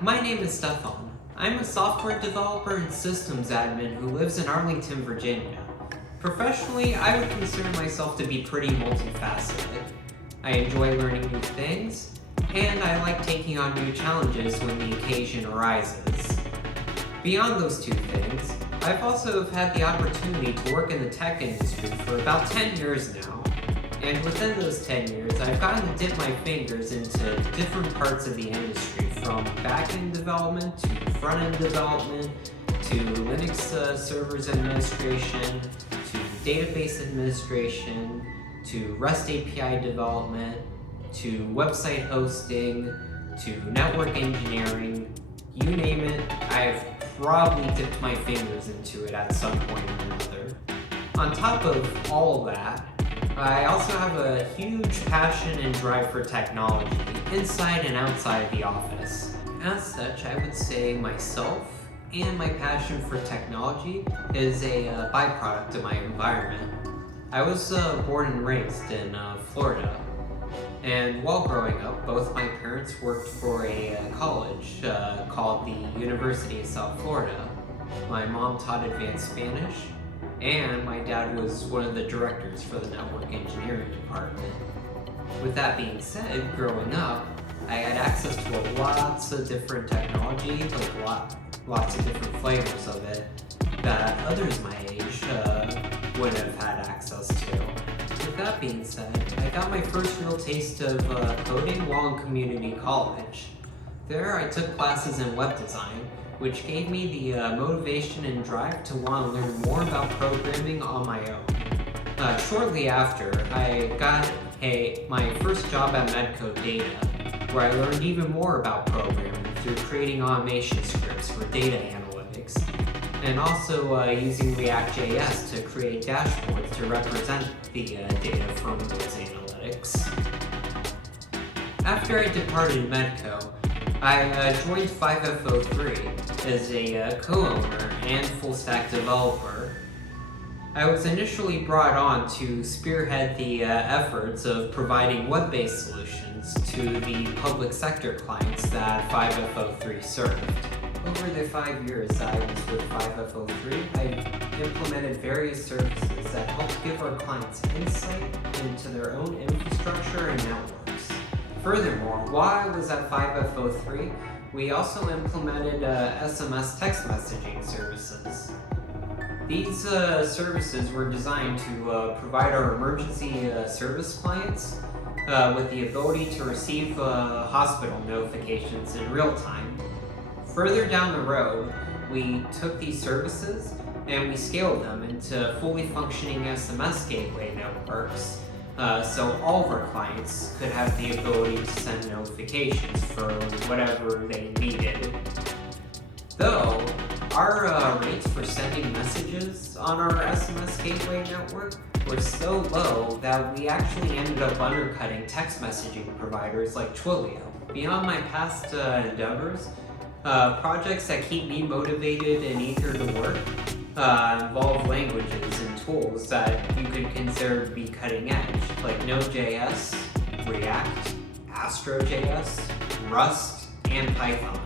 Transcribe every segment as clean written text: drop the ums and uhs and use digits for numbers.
my name is Stefan. I'm a software developer and systems admin who lives in Arlington, Virginia. Professionally, I would consider myself to be pretty multifaceted. I enjoy learning new things, and I like taking on new challenges when the occasion arises. Beyond those two things, I've also had the opportunity to work in the tech industry for about 10 years now. And within those 10 years, I've gotten to dip my fingers into different parts of the industry, from back-end development to front-end development to Linux servers administration to database administration to REST API development to website hosting to network engineering. You name it, I've probably dipped my fingers into it at some point or another. On top of all that, I also have a huge passion and drive for technology, inside and outside the office. As such, I would say myself and my passion for technology is a byproduct of my environment. I was born and raised in Florida, and while growing up, both my parents worked for a college called the University of South Florida. My mom taught advanced Spanish, and my dad was one of the directors for the network engineering department. With that being said, growing up, I had access to lots of different technology, lots of different flavors of it that others my age would have had access to. With that being said, I got my first real taste of coding while in community college. There I took classes in web design, which gave me the motivation and drive to want to learn more about programming on my own. Shortly after, I got my first job at Medco Data, where I learned even more about programming through creating automation scripts for data analytics, and also using React.js to create dashboards to represent the data from those analytics. After I departed Medco, I joined 5FO3 as a co-owner and full-stack developer. I was initially brought on to spearhead the efforts of providing web-based solutions to the public sector clients that 5FO3 served. Over the 5 years I was with 5FO3, I implemented various services that helped give our clients insight into their own infrastructure and networks. Furthermore, while I was at 5FO3, we also implemented SMS text messaging services. These services were designed to provide our emergency service clients with the ability to receive hospital notifications in real time. Further down the road, we took these services and we scaled them into fully functioning SMS gateway networks. So all of our clients could have the ability to send notifications for whatever they needed. Though, our rates for sending messages on our SMS gateway network were so low that we actually ended up undercutting text messaging providers like Twilio. Beyond my past endeavors, projects that keep me motivated and eager to work involve languages and tools that you could consider to be cutting edge, like Node.js, React, Astro.js, Rust, and Python.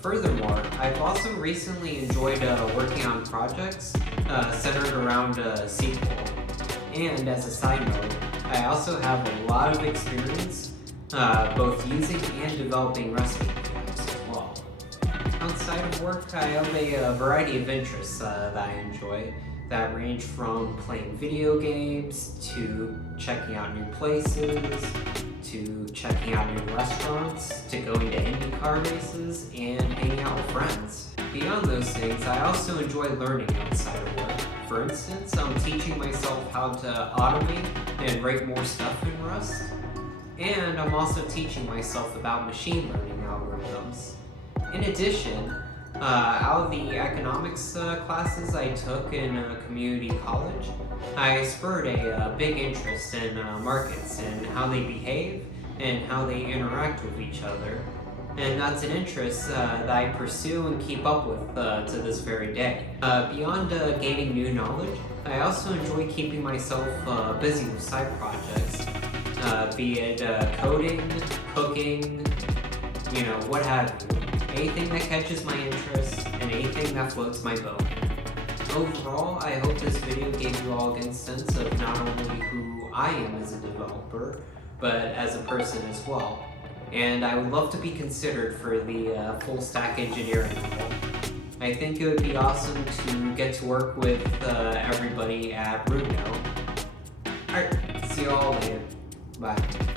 Furthermore, I've also recently enjoyed working on projects centered around SQL. And as a side note, I also have a lot of experience both using and developing REST APIs as well. Outside of work, I have a variety of interests that I enjoy that range from playing video games to checking out new places to checking out new restaurants to going to IndyCar races and hanging out with friends. Beyond those things, I also enjoy learning outside of work. For instance, I'm teaching myself how to automate and write more stuff in Rust, and I'm also teaching myself about machine learning algorithms. In addition, out of the economics classes I took in community college, I spurred a big interest in markets and how they behave and how they interact with each other. And that's an interest that I pursue and keep up with to this very day. Beyond gaining new knowledge, I also enjoy keeping myself busy with side projects, be it coding, cooking, what have you. anything that catches my interest, and anything that floats my boat. Overall, I hope this video gave you all a good sense of not only who I am as a developer, but as a person as well. And I would love to be considered for the full stack engineering role. I think it would be awesome to get to work with everybody at Rudno. Alright, see you all later. Bye.